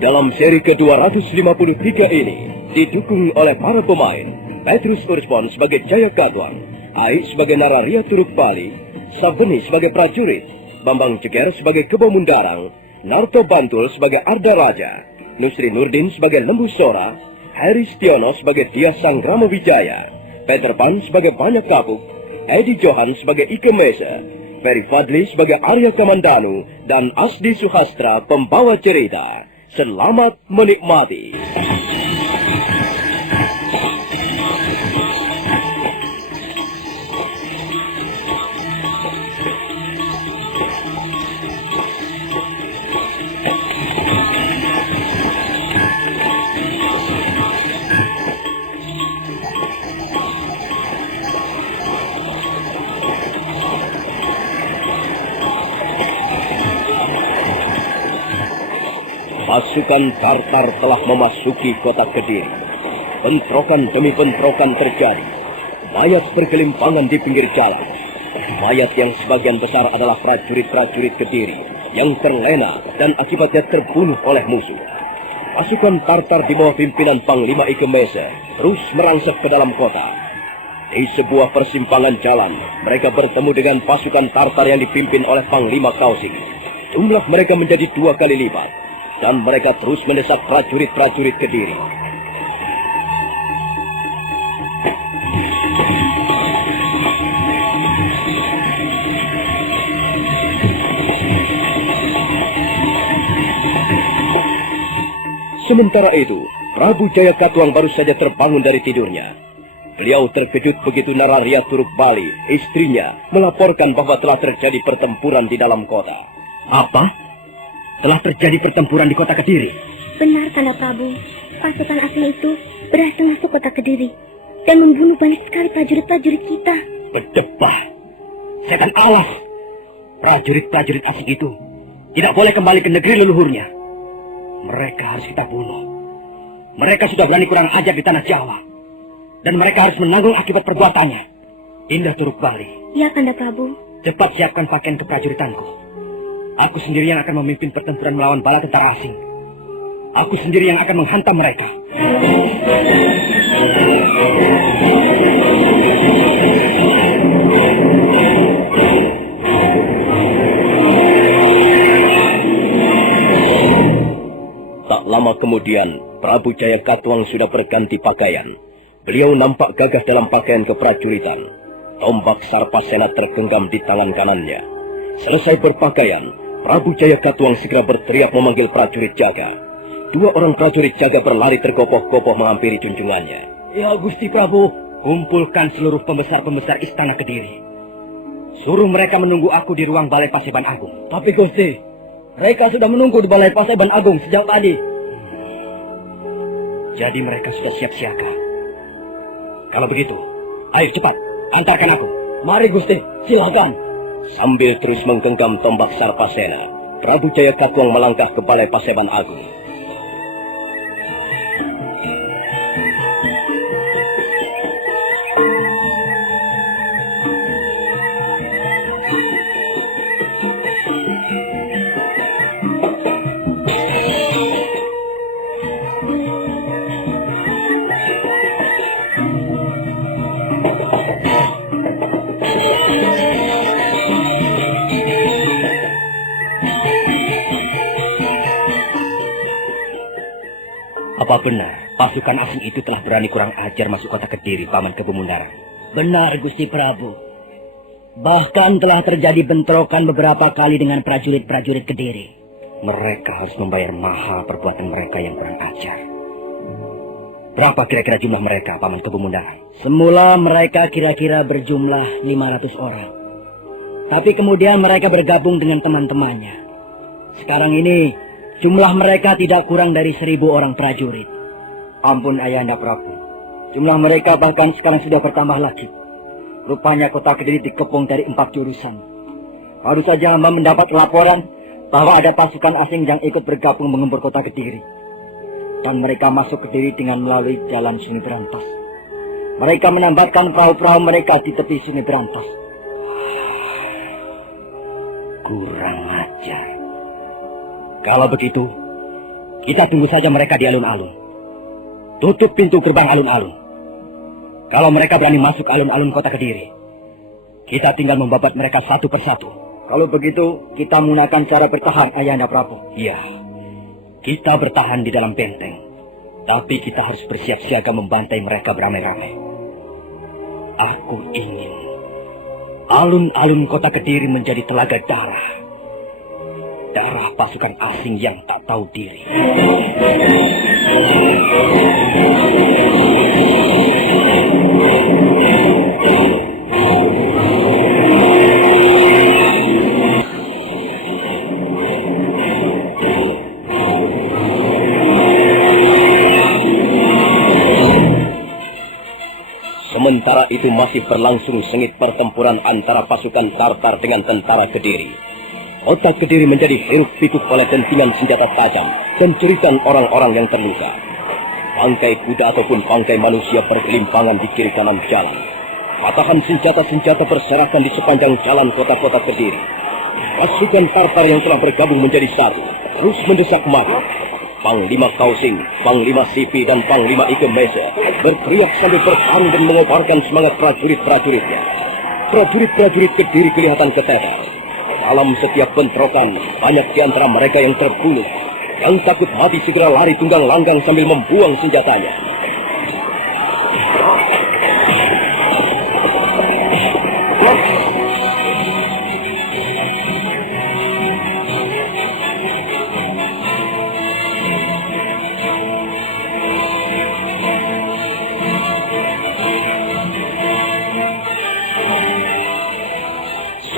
Dalam seri ke-253 ini, didukung oleh para pemain, Petrus Urspon sebagai Jaya Katuang, Ai sebagai Nararia Turuk Bali, Sabeni sebagai prajurit, Bambang Ceger sebagai Kebo Mundarang, Narto Bantul sebagai Arda Raja, Nusri Nurdin sebagai Lembu Sora, Heri Stiono sebagai Dia Sang Rama Wijaya, Peter Pan sebagai Banyak Kapuk, Edi Johan sebagai Ike Mesa, Ferry Fadli sebagai Arya Kamandanu, dan Asdi Suhastra pembawa cerita. Selamat menikmati. Pasukan Tartar telah memasuki kota Kediri. Bentrokan demi bentrokan terjadi. Mayat bergelimpangan di pinggir jalan. Mayat yang sebagian besar adalah prajurit-prajurit Kediri yang terlena dan akibatnya terbunuh oleh musuh. Pasukan Tartar di bawah pimpinan Panglima Ike Mese terus merangsek ke dalam kota. Di sebuah persimpangan jalan, mereka bertemu dengan pasukan Tartar yang dipimpin oleh Panglima Kausing. Jumlah mereka menjadi 2 kali lipat. Dan mereka terus mendesak prajurit-prajurit Kediri. Sementara itu, Prabu Jaya Katuang baru saja terbangun dari tidurnya. Beliau terkejut begitu Nararia Turuk Bali, istrinya, melaporkan bahwa telah terjadi pertempuran di dalam kota. Apa? Telah terjadi pertempuran di kota Kediri? Benar, Kanda Prabu. Pasukan asing itu berhasil masuk kota Kediri dan membunuh banyak sekali prajurit-prajurit kita. Berdebah. Setan Allah. Prajurit-prajurit asing itu tidak boleh kembali ke negeri leluhurnya. Mereka harus kita bunuh. Mereka sudah berani kurang ajar di tanah Jawa. Dan mereka harus menanggung akibat perbuatannya. Indah Turuk Bali. Ya, Kanda Prabu. Cepat siapkan pakaian keprajuritanku. Aku sendiri yang akan memimpin pertempuran melawan bala tentara asing. Aku sendiri yang akan menghantam mereka. Tak lama kemudian, Prabu Jaya Katuang sudah berganti pakaian. Beliau nampak gagah dalam pakaian keprajuritan. Tombak Sarpasena tergenggam di tangan kanannya. Selesai berpakaian, Prabu Jaya Katuang segera berteriak memanggil prajurit jaga. 2 orang prajurit jaga berlari tergopoh-gopoh menghampiri junjungannya. Ya Gusti Prabu, kumpulkan seluruh pembesar-pembesar istana Kediri. Suruh mereka menunggu aku di ruang Balai Paseban Agung. Tapi Gusti, mereka sudah menunggu di Balai Paseban Agung sejak tadi. Jadi mereka sudah siap siaga. Kalau begitu, ayo cepat, antarkan aku. Mari Gusti, silakan. Sambil terus menggenggam tombak Sarpasena, Prabu Jaya Katuang melangkah ke Balai Paseban Agung. Apa benar pasukan asing itu telah berani kurang ajar masuk kota Kediri, Paman Kebo Mundarang? Benar, Gusti Prabu. Bahkan telah terjadi bentrokan beberapa kali dengan prajurit-prajurit Kediri. Mereka harus membayar mahal perbuatan mereka yang kurang ajar. Berapa kira-kira jumlah mereka, Paman Kebo Mundarang? Semula mereka kira-kira berjumlah 500 orang. Tapi kemudian mereka bergabung dengan teman-temannya. Sekarang ini jumlah mereka tidak kurang dari 1.000 orang prajurit. Ampun Ayahanda Prabu. Jumlah mereka bahkan sekarang sudah bertambah lagi. Rupanya kota Kediri dikepung dari 4 jurusan. Baru saja hamba mendapat laporan bahwa ada pasukan asing yang ikut bergabung mengempur kota Kediri. Dan mereka masuk Kediri dengan melalui jalan Sungai Berantas. Mereka menambatkan perahu-perahu mereka di tepi Sungai Berantas. Kurang ajar. Kalau begitu, Kita tunggu saja mereka di alun-alun. Tutup pintu gerbang alun-alun. Kalau mereka berani masuk alun-alun kota Kediri, kita tinggal membabat mereka satu persatu. Kalau begitu, kita menggunakan cara bertahan, Ayahanda Prabu. Iya, kita bertahan di dalam benteng. Tapi kita harus bersiap siaga membantai mereka beramai-ramai. Aku ingin alun-alun kota Kediri menjadi telaga darah. Darah pasukan asing yang tak tahu diri. Sementara itu masih berlangsung sengit pertempuran antara pasukan Tartar dengan tentara Kediri. Kota Kediri menjadi hiruk-pikuk oleh dentingan senjata tajam dan jeritan orang-orang yang terluka. Bangkai kuda ataupun bangkai manusia bergelimpangan di kiri kanan jalan. Patahan senjata-senjata berserakan di sepanjang jalan kota-kota Kediri. Pasukan Tartar yang telah bergabung menjadi satu terus mendesak maju. Panglima Kausing, Panglima Sipi, dan Panglima Ike Mese berteriak sambil bertarung dan mengobarkan semangat prajurit-prajuritnya. Prajurit-prajurit Kediri kelihatan keteter. Dalam setiap bentrokan, banyak di antara mereka yang terbunuh. Yang takut mati segera lari tunggang langgang sambil membuang senjatanya.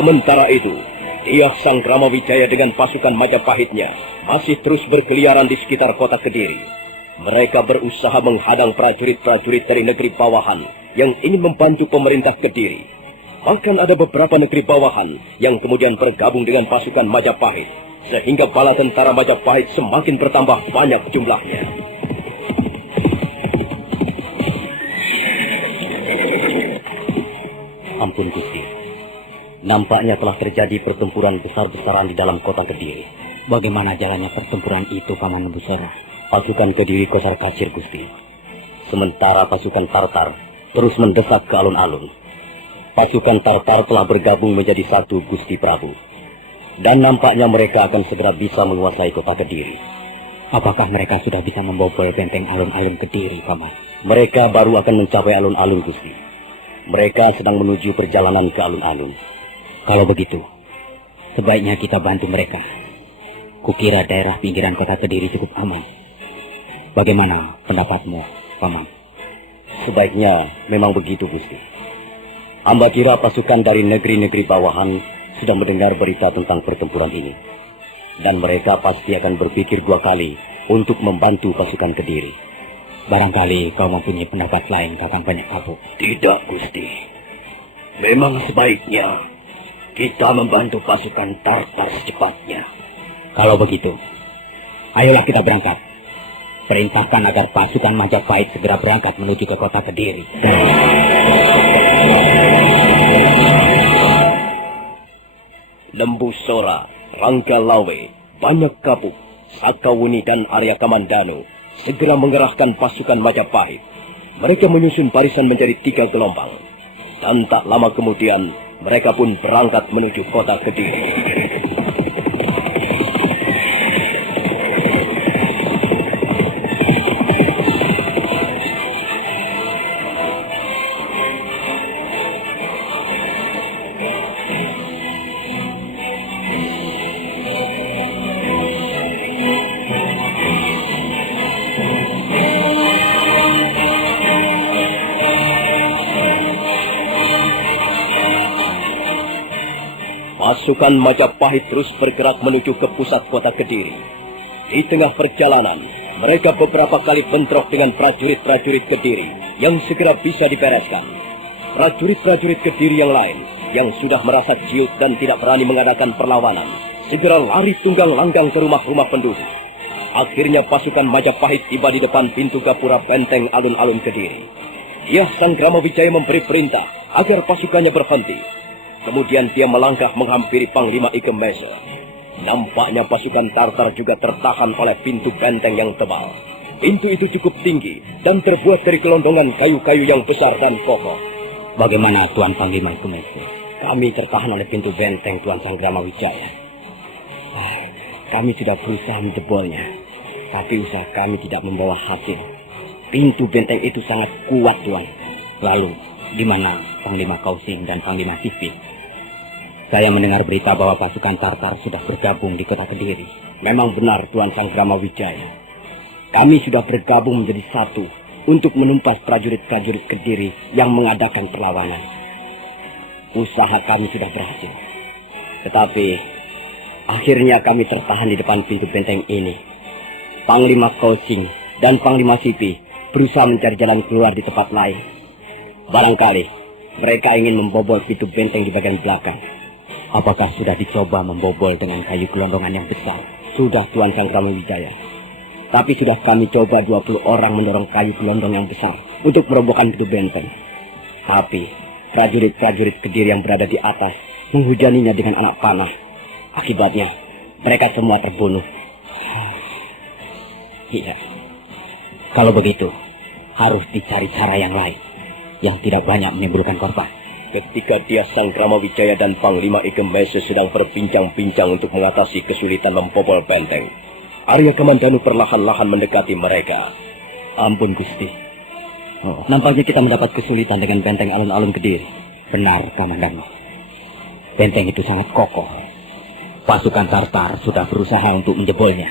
Sementara itu, Dyah Sang Kramawijaya dengan pasukan Majapahitnya masih terus berkeliaran di sekitar kota Kediri. Mereka berusaha menghadang prajurit-prajurit dari negeri bawahan yang ingin membantu pemerintah Kediri. Bahkan ada beberapa negeri bawahan yang kemudian bergabung dengan pasukan Majapahit, sehingga bala tentara Majapahit semakin bertambah banyak jumlahnya. Ampun Gusti, nampaknya telah terjadi pertempuran besar-besaran di dalam kota Kediri. Bagaimana jalannya pertempuran itu, Paman Nembusara? Pasukan Kediri kosar kacir, Gusti. Sementara pasukan Tartar terus mendesak ke alun-alun. Pasukan Tartar telah bergabung menjadi satu, Gusti Prabu. Dan nampaknya mereka akan segera bisa menguasai kota Kediri. Apakah mereka sudah bisa membobol benteng alun-alun Kediri, Paman? Mereka baru akan mencapai alun-alun, Gusti. Mereka sedang menuju perjalanan ke alun-alun. Kalau begitu, sebaiknya kita bantu mereka. Kukira daerah pinggiran kota Kediri cukup aman. Bagaimana pendapatmu, Paman? Sebaiknya memang begitu, Gusti. Hamba kira pasukan dari negeri-negeri bawahan sudah mendengar berita tentang pertempuran ini. Dan mereka pasti akan berpikir dua kali untuk membantu pasukan Kediri. Barangkali kau mempunyai pendapat lain, Kakang Banyak Kapuk. Tidak, Gusti. Memang sebaiknya kita membantu pasukan Tartar secepatnya. Kalau begitu, ayolah kita berangkat. Perintahkan agar pasukan Majapahit segera berangkat menuju ke kota Kediri. Lembu Sora, Rangga Lawe, Banyak Kapuk, Sakawuni, dan Arya Kamandanu segera mengerahkan pasukan Majapahit. Mereka menyusun barisan menjadi 3 gelombang. Dan tak lama kemudian, mereka pun berangkat menuju kota Kediri. Pasukan Majapahit terus bergerak menuju ke pusat kota Kediri. Di tengah perjalanan, mereka beberapa kali bentrok dengan prajurit-prajurit Kediri yang segera bisa dibereskan. Prajurit-prajurit Kediri yang lain, yang sudah merasa ciut dan tidak berani mengadakan perlawanan, segera lari tunggang langgang ke rumah-rumah penduduk. Akhirnya pasukan Majapahit tiba di depan pintu gapura benteng alun-alun Kediri. Dyah Sang Kramawijaya memberi perintah agar pasukannya berhenti. Kemudian dia melangkah menghampiri Panglima Ike Mese. Nampaknya pasukan Tartar juga tertahan oleh pintu benteng yang tebal. Pintu itu cukup tinggi dan terbuat dari gelondongan kayu-kayu yang besar dan kokoh. Bagaimana Tuan Panglima Kumese? Kami tertahan oleh pintu benteng Tuan Sanggrama Wijaya. Kami sudah berusaha menjebolnya, tapi usaha kami tidak membawa hasil. Pintu benteng itu sangat kuat, Tuan. Lalu, di mana Panglima Kausing dan Panglima Sipi? Saya mendengar berita bahwa pasukan Tartar sudah bergabung di kota Kediri. Memang benar, Tuan Sanggrama Wijaya. Kami sudah bergabung menjadi satu untuk menumpas prajurit-prajurit Kediri yang mengadakan perlawanan. Usaha kami sudah berhasil. Tetapi, akhirnya kami tertahan di depan pintu benteng ini. Panglima Kausing dan Panglima Sipi berusaha mencari jalan keluar di tempat lain. Barangkali mereka ingin membobol pintu benteng di bagian belakang. Apakah sudah dicoba membobol dengan kayu gelondongan yang besar? Sudah, Tuan Sanggrama Wijaya. Tapi sudah kami coba 20 orang mendorong kayu gelondong yang besar untuk merobohkan pintu benteng. Tapi prajurit-prajurit Kediri yang berada di atas menghujaninya dengan anak panah. Akibatnya mereka semua terbunuh. Iya. Kalau begitu, harus dicari cara yang lain yang tidak banyak menimbulkan korban. Ketika dia Sanggrama Wijaya dan Panglima Ikemese sedang berbincang-bincang untuk mengatasi kesulitan membobol benteng, Arya Kamandanu perlahan-lahan mendekati mereka. Ampun Gusti. Nampaknya kita mendapat kesulitan dengan benteng alun-alun Kediri. Benar, Kamandanu. Benteng itu sangat kokoh. Pasukan Tartar sudah berusaha untuk menjebolnya,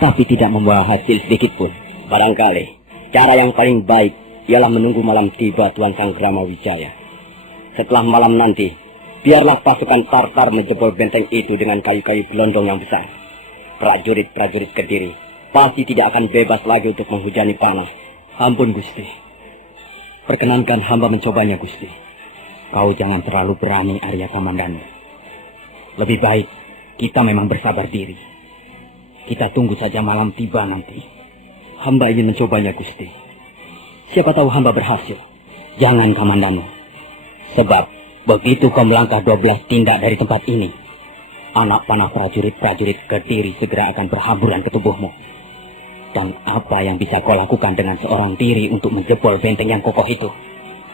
tapi tidak membawa hasil sedikit pun. Barangkali cara yang paling baik ialah menunggu malam tiba, Tuan Sanggrama Wijaya. Setelah malam nanti, biarlah pasukan Tartar menjebol benteng itu dengan kayu-kayu gelondong yang besar. Prajurit-prajurit Kediri pasti tidak akan bebas lagi untuk menghujani panah. Ampun Gusti. Perkenankan hamba mencobanya, Gusti. Kau jangan terlalu berani, Arya Kamandanu. Lebih baik kita memang bersabar diri. Kita tunggu saja malam tiba nanti. Hamba ingin mencobanya, Gusti. Siapa tahu hamba berhasil. Jangan, Kamandanu. Sebab begitu kau melangkah 12 tindak dari tempat ini, anak panah prajurit-prajurit Kediri segera akan berhamburan ke tubuhmu. Dan apa yang bisa kau lakukan dengan seorang diri untuk menjebol benteng yang kokoh itu?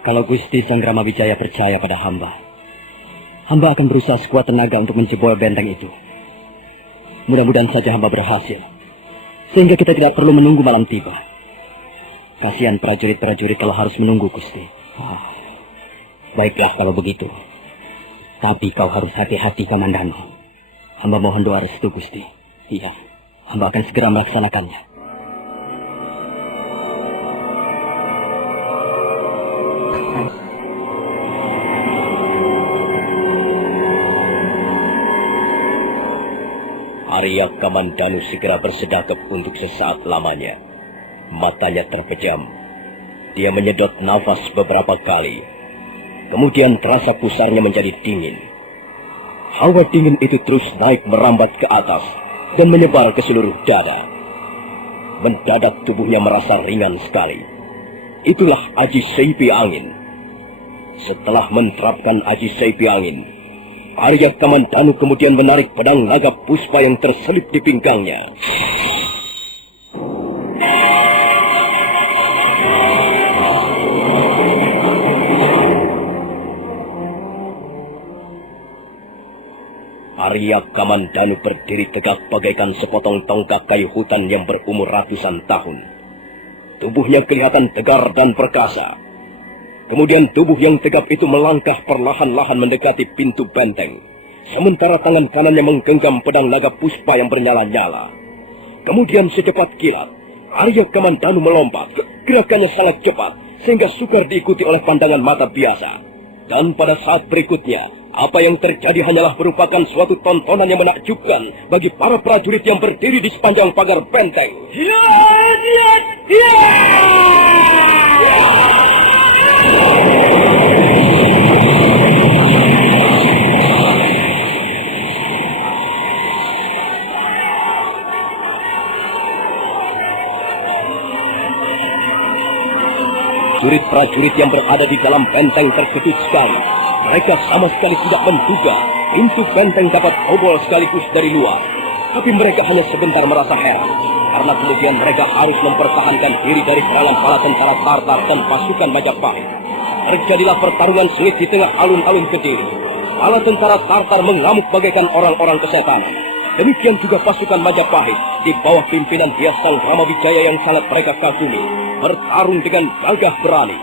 Kalau Gusti Sanggrama Wijaya percaya pada hamba, hamba akan berusaha sekuat tenaga untuk menjebol benteng itu. Mudah-mudahan saja hamba berhasil, sehingga kita tidak perlu menunggu malam tiba. Kasihan prajurit-prajurit kalau harus menunggu, Gusti. Baiklah kalau begitu. Tapi kau harus hati-hati, Kamandanu. Hamba mohon doa restu, Gusti. Iya, hamba akan segera melaksanakannya. Arya Kamandanu segera bersedekap untuk sesaat lamanya. Matanya terpejam. Dia menyedot nafas beberapa kali. Kemudian terasa pusarnya menjadi dingin. Hawa dingin itu terus naik merambat ke atas dan menyebar ke seluruh dada. Mendadak tubuhnya merasa ringan sekali. Itulah Aji Seipi Angin. Setelah menerapkan Aji Seipi Angin, Arya Kamandanu kemudian menarik pedang naga puspa yang terselip di pinggangnya. Arya Kamandanu berdiri tegak bagaikan sepotong tongkat kayu hutan yang berumur ratusan tahun. Tubuhnya kelihatan tegar dan perkasa. Kemudian tubuh yang tegap itu melangkah perlahan-lahan mendekati pintu benteng. Sementara tangan kanannya menggenggam pedang naga puspa yang bernyala-nyala. Kemudian secepat kilat, Arya Kamandanu melompat. Gerakannya sangat cepat, sehingga sukar diikuti oleh pandangan mata biasa. Dan pada saat berikutnya, apa yang terjadi hanyalah merupakan suatu tontonan yang menakjubkan bagi para prajurit yang berdiri di sepanjang pagar benteng. Prajurit-prajurit yang berada di dalam benteng terkejut sekali. Mereka sama sekali tidak menduga Pintu benteng dapat bobol sekaligus dari luar. Tapi mereka hanya sebentar merasa heran, karena kemudian mereka harus mempertahankan diri dari serangan bala tentara Tartar dan pasukan Majapahit. Terjadilah pertarungan sengit di tengah alun-alun Kediri. Bala tentara Tartar mengamuk bagaikan orang-orang kesetanan. Demikian juga pasukan Majapahit di bawah pimpinan Hyang Ramawijaya yang sangat mereka kagumi, bertarung dengan gagah berani.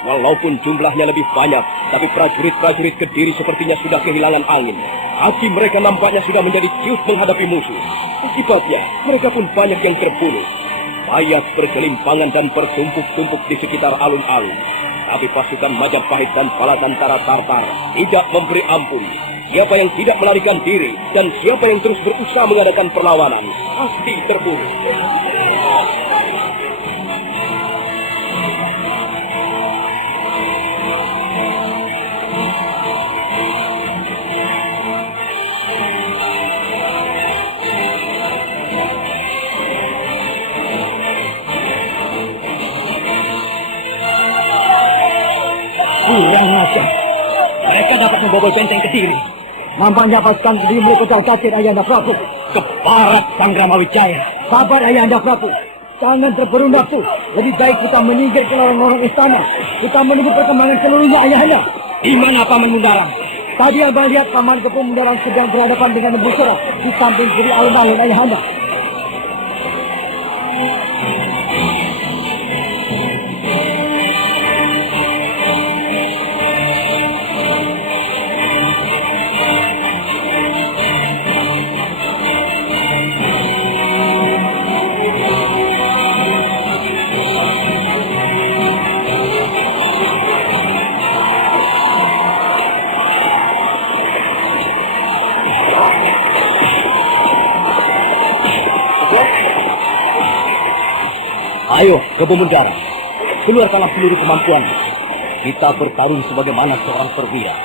Walaupun jumlahnya lebih banyak, tapi prajurit-prajurit Kediri sepertinya sudah kehilangan angin. Hati mereka nampaknya sudah menjadi ciut menghadapi musuh. Akibatnya, mereka pun banyak yang terbunuh. Mayat bergelimpangan dan bertumpuk-tumpuk di sekitar alun-alun. Tapi pasukan Majapahit dan bala tentara Tartar tidak memberi ampun. Siapa yang tidak melarikan diri dan siapa yang terus berusaha mengadakan perlawanan, pasti terbunuh. Kurang ajar. Mereka dapat membobol benteng Kediri. Nampaknya pasukan Kediri mulai kacir Ayahanda Prabu. Keparat Sang Ramawijaya. Sabar Ayahanda Prabu. Jangan terberun nafsu. Lebih baik kita menyingkir ke lorong-lorong istana. Kita menunggu perkembangan seluruhnya Ayahanda. Di mana Paman Mundarang? Tadi Abang lihat Paman Kepung Mundarang sedang berhadapan dengan Lembu Sora di samping kiri alun-alun Ayahanda. Ayo, Kebo Mundarang, keluarkanlah seluruh kemampuan. Kita bertarung sebagaimana seorang perwira.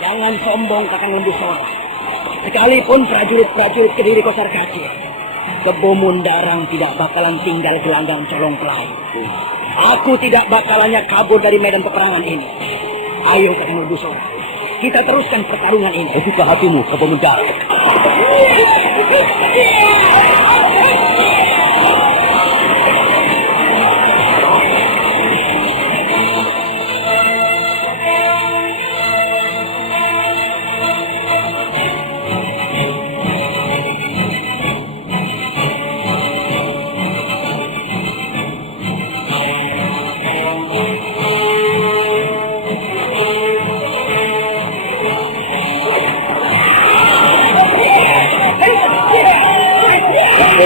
Jangan sombong, Kakang Lembu Sora. Sekalipun prajurit-prajurit Kediri kocar kacir, Kebo Mundarang tidak bakalan tinggal gelanggang colong pelai. Aku tidak bakalannya kabur dari medan peperangan ini. Ayo, Kakang Lembu Sora, kita teruskan pertarungan ini. Buka hatimu, Kebo Mundarang.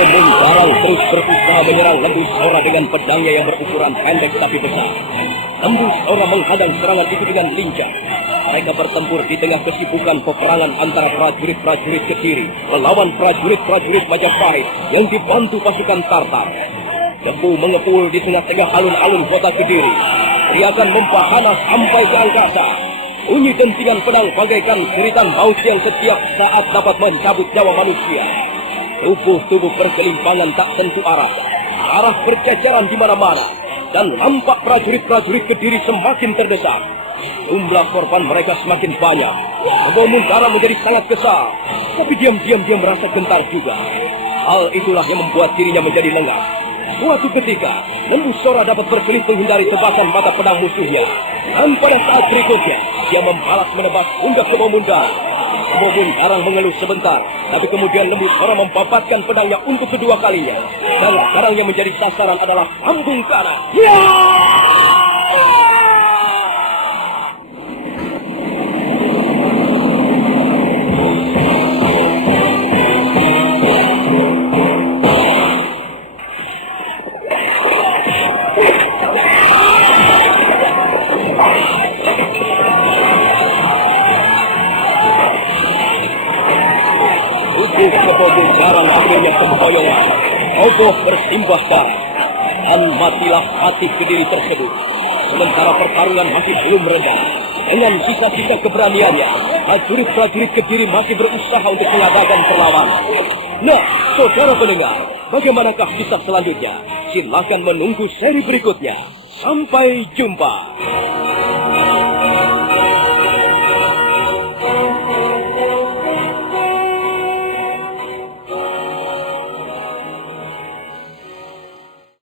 Mundarang terus berusaha menyerang Lembu Sora dengan pedangnya yang berukuran pendek tapi besar. Lembu Sora menghadang serangan itu dengan lincah. Mereka bertempur di tengah kesibukan peperangan antara prajurit-prajurit Kediri melawan prajurit-prajurit Majapahit yang dibantu pasukan Tartar. Debu mengepul di tengah-tengah alun-alun kota Kediri. Teriakan mempahana sampai ke angkasa. Bunyi dentingan pedang bagaikan jeritan maut yang setiap saat dapat mencabut nyawa manusia. Tubuh-tubuh bergelimpangan tak tentu arah. Arah berceceran di mana-mana. Dan nampak prajurit-prajurit Kediri semakin terdesak. Jumlah korban mereka semakin banyak. Kebo Mundarang menjadi sangat kesal. Tapi diam-diam dia merasa gentar juga. Hal itulah yang membuat dirinya menjadi lengah. Suatu ketika, Lembu Sora dapat berkelit menghindari tebasan mata pedang musuhnya. Dan pada saat berikutnya, dia membalas menebas pundak Kebo Mundarang. Kebo Mundarang mengeluh sebentar, tapi kemudian Lembu Sora membabatkan pedangnya untuk kedua kalinya. Dan sekarang yang menjadi sasaran adalah lambung kanan. Ya! Kebo Mundarang akhirnya sempoyongan, roboh bersimbah darah, dan matilah hati Kediri tersebut. Sementara pertarungan masih belum reda, dengan sisa-sisa keberaniannya, prajurit-prajurit Kediri masih berusaha untuk mengadakan perlawanan. Nah, saudara pendengar, bagaimanakah kisah selanjutnya? Silakan menunggu seri berikutnya. Sampai jumpa.